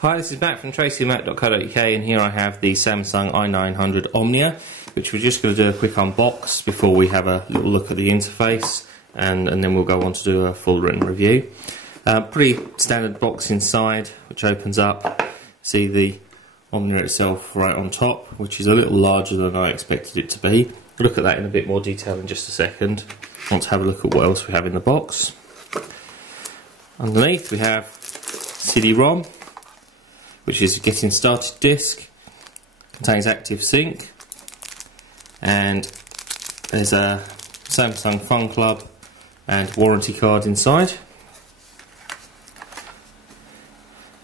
Hi, this is Matt from tracymatt.co.uk, and here I have the Samsung i900 Omnia, which we're just going to do a quick unbox before we have a little look at the interface, and then we'll go on to do a full written review. Pretty standard box inside, which opens up. See the Omnia itself right on top, which is a little larger than I expected it to be. We'll look at that in a bit more detail in just a second. I want to have a look at what else we have in the box. Underneath we have CD-ROM, which is a getting started disc, contains active sync, and there's a Samsung Fun Club and warranty card inside.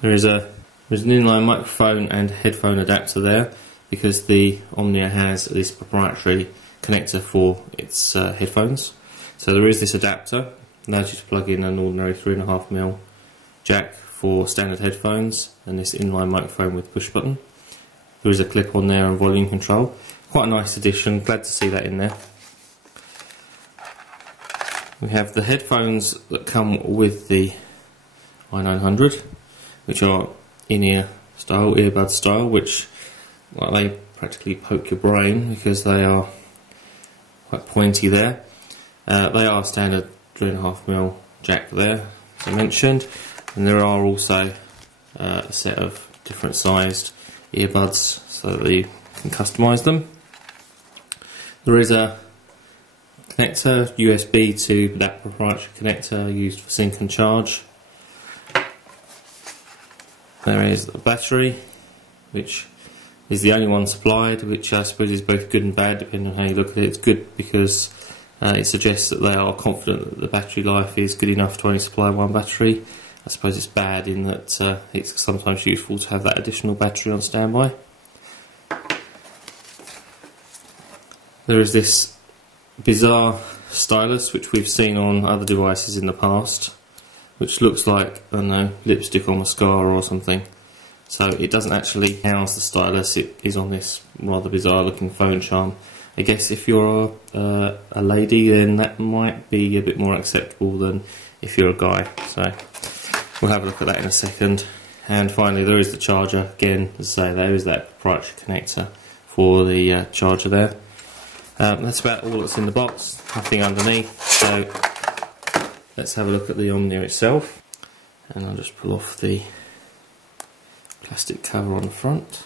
There's an inline microphone and headphone adapter there, because the Omnia has this proprietary connector for its headphones. So there is this adapter, allows you to plug in an ordinary 3.5mm jack for standard headphones, and this inline microphone with push button. There is a clip on there and volume control. Quite a nice addition, glad to see that in there. We have the headphones that come with the i900, which are in-ear style, earbud style, which they practically poke your brain because they are quite pointy there. They are standard 3.5mm jack there, as I mentioned. And there are also a set of different sized earbuds so that you can customise them. There is a connector, USB to that proprietary connector used for sync and charge. There is a battery, which is the only one supplied, which I suppose is both good and bad depending on how you look at it. It's good because it suggests that they are confident that the battery life is good enough to only supply one battery. I suppose it's bad in that it's sometimes useful to have that additional battery on standby. There is this bizarre stylus which we've seen on other devices in the past, which looks like, I don't know, lipstick or mascara or something. So it doesn't actually house the stylus, it is on this rather bizarre looking phone charm. I guess if you're a lady, then that might be a bit more acceptable than if you're a guy. So we'll have a look at that in a second. And finally there is the charger. Again, as I say, there is that proprietary connector for the charger there. That's about all that's in the box, nothing underneath. So let's have a look at the Omnia itself. And I'll just pull off the plastic cover on the front.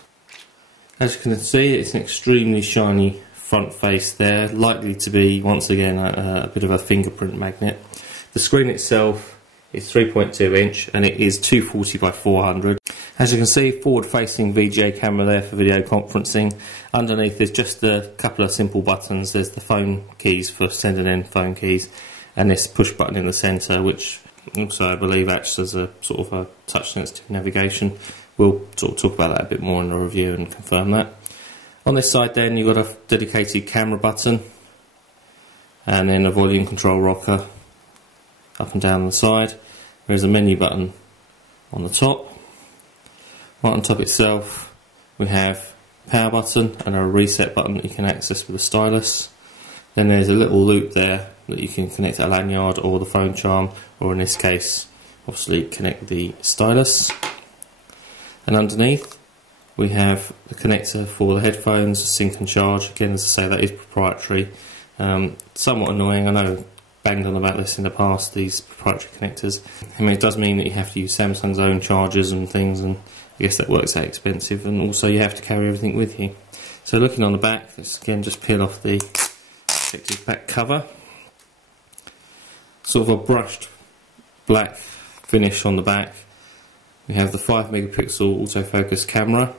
As you can see, it's an extremely shiny front face there, likely to be once again a bit of a fingerprint magnet. The screen itself is 3.2 inch and it is 240 by 400. As you can see, forward facing VGA camera there for video conferencing. Underneath there's just a couple of simple buttons. There's the phone keys for send and end phone keys, and this push button in the centre, which also I believe acts as a sort of a touch sensitive navigation. We'll sort of talk about that a bit more in the review and confirm that. On this side then you've got a dedicated camera button, and then a volume control rocker up and down the side. There's a menu button on the top. Right on top itself we have a power button and a reset button that you can access with a stylus. Then there's a little loop there that you can connect a lanyard or the phone charm, or in this case obviously connect the stylus. And underneath we have the connector for the headphones, sync and charge. Again, as I say, that is proprietary. Somewhat annoying, I know I've banged on about this in the past, these proprietary connectors. I mean, it does mean that you have to use Samsung's own chargers and things, and I guess that works out expensive, and also you have to carry everything with you. So looking on the back, let's again just peel off the protective back cover. Sort of a brushed black finish on the back. We have the 5MP autofocus camera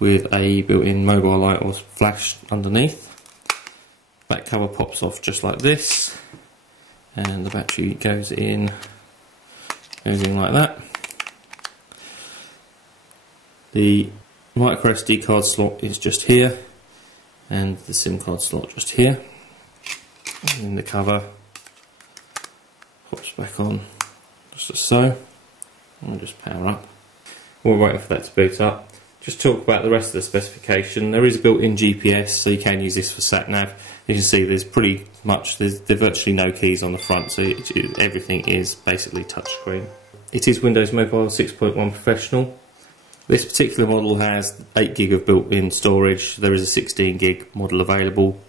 with a built-in mobile light or flash underneath. Back cover pops off just like this, and the battery goes in like that. The micro SD card slot is just here, and the SIM card slot just here. And then the cover pops back on just as so. And we'll just power up. We're waiting for that to boot up. Just talk about the rest of the specification. There is a built-in GPS, so you can use this for sat-nav. You can see there's pretty much, there's virtually no keys on the front, so everything is basically touchscreen. It is Windows Mobile 6.1 Professional. This particular model has 8 gig of built-in storage. There is a 16 gig model available.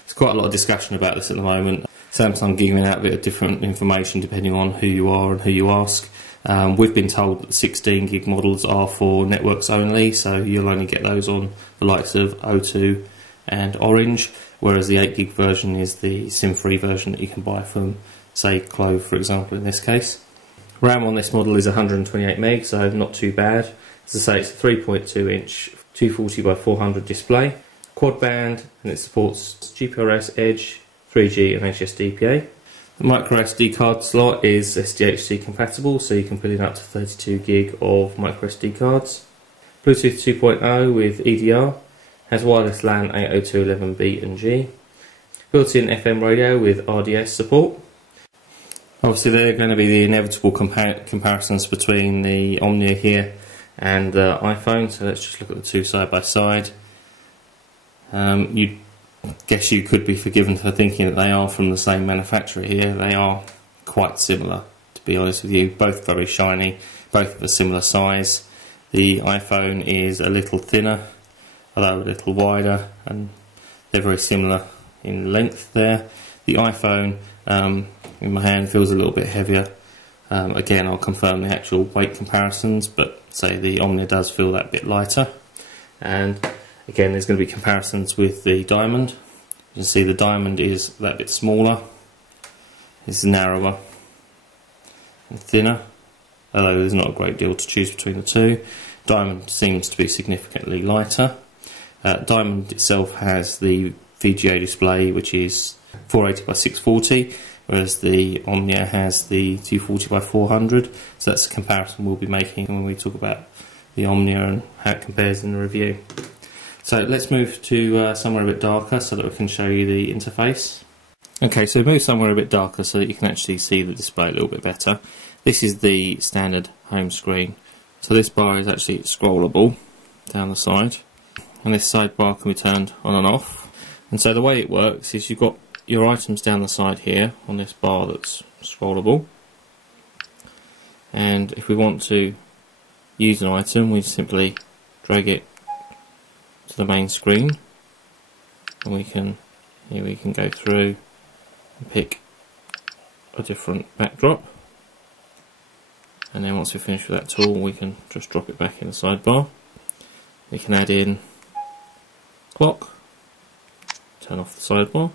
There's quite a lot of discussion about this at the moment. Samsung giving out a bit of different information depending on who you are and who you ask. We've been told that the 16 gig models are for networks only, so you'll only get those on the likes of O2 and Orange, whereas the 8 gig version is the SIM-free version that you can buy from, say, Clove, for example, in this case. RAM on this model is 128 meg, so not too bad. As I say, it's a 3.2 inch 240 by 400 display, quad band, and it supports GPRS, Edge, 3G and HSDPA. The micro SD card slot is SDHC compatible, so you can put in up to 32 gig of micro SD cards. Bluetooth 2.0 with EDR, has wireless LAN 802.11b and G. Built-in FM radio with RDS support. Obviously there are going to be the inevitable comparisons between the Omnia here and the iPhone, so let's just look at the two side by side. You'd guess you could be forgiven for thinking that they are from the same manufacturer here. They are quite similar, to be honest with you. Both very shiny, both of a similar size. The iPhone is a little thinner, although a little wider, and they're very similar in length there. The iPhone in my hand feels a little bit heavier. Again, I'll confirm the actual weight comparisons, but say the Omnia does feel that bit lighter. And again, there's going to be comparisons with the Diamond. You can see the Diamond is that bit smaller, it's narrower and thinner, although there's not a great deal to choose between the two. Diamond seems to be significantly lighter. Diamond itself has the VGA display, which is 480 by 640, whereas the Omnia has the 240 by 400. So that's a comparison we'll be making when we talk about the Omnia and how it compares in the review. So let's move to somewhere a bit darker so that we can show you the interface. Okay, so move somewhere a bit darker so that you can actually see the display a little bit better. This is the standard home screen. So this bar is actually scrollable down the side, and this sidebar can be turned on and off. And so the way it works is you've got your items down the side here on this bar that's scrollable, and if we want to use an item, we simply drag it to the main screen, and we can go through and pick a different backdrop, and then once we finish with that tool we can just drop it back in the sidebar. We can add in clock, turn off the sidebar,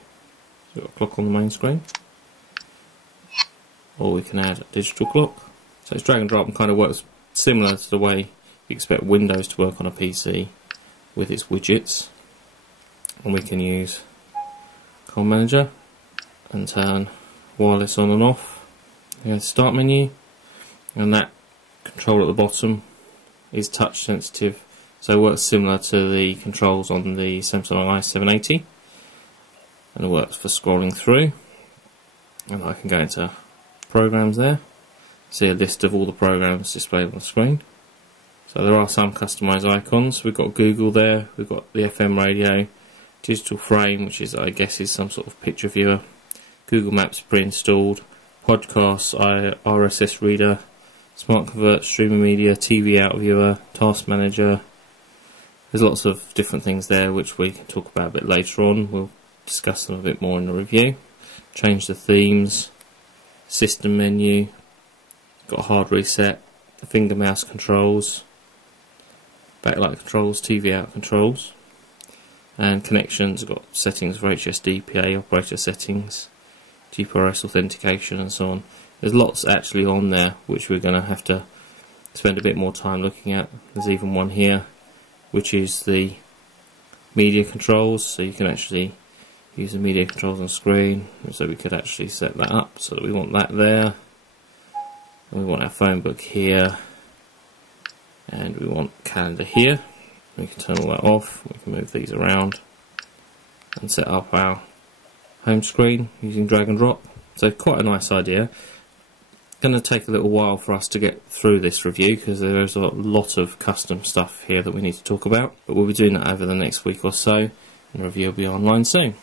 so we've got a clock on the main screen, or we can add a digital clock. So it's drag and drop and kind of works similar to the way you expect Windows to work on a PC with its widgets. And we can use Comm Manager and turn wireless on and off. We go to Start menu, and that control at the bottom is touch sensitive, so it works similar to the controls on the Samsung i900, and it works for scrolling through. And I can go into programs there, see a list of all the programs displayed on the screen. So there are some customized icons. We've got Google there, we've got the FM radio, digital frame, which is, I guess, is some sort of picture viewer, Google Maps pre-installed, podcasts, RSS reader, smart convert, streaming media, TV out viewer, task manager. There's lots of different things there which we can talk about a bit later on. We'll discuss them a bit more in the review. Change the themes, system menu, got a hard reset, the finger mouse controls, backlight controls, TV out controls, and connections. Got settings for HSDPA, operator settings, GPRS authentication, and so on. There's lots actually on there which we're going to have to spend a bit more time looking at. There's even one here which is the media controls, so you can actually use the media controls on screen. So we could actually set that up so that we want that there, and we want our phone book here, and we want calendar here. We can turn all that off. We can move these around and set up our home screen using drag and drop. So quite a nice idea. Going to take a little while for us to get through this review because there's a lot of custom stuff here that we need to talk about, but we'll be doing that over the next week or so, and the review will be online soon.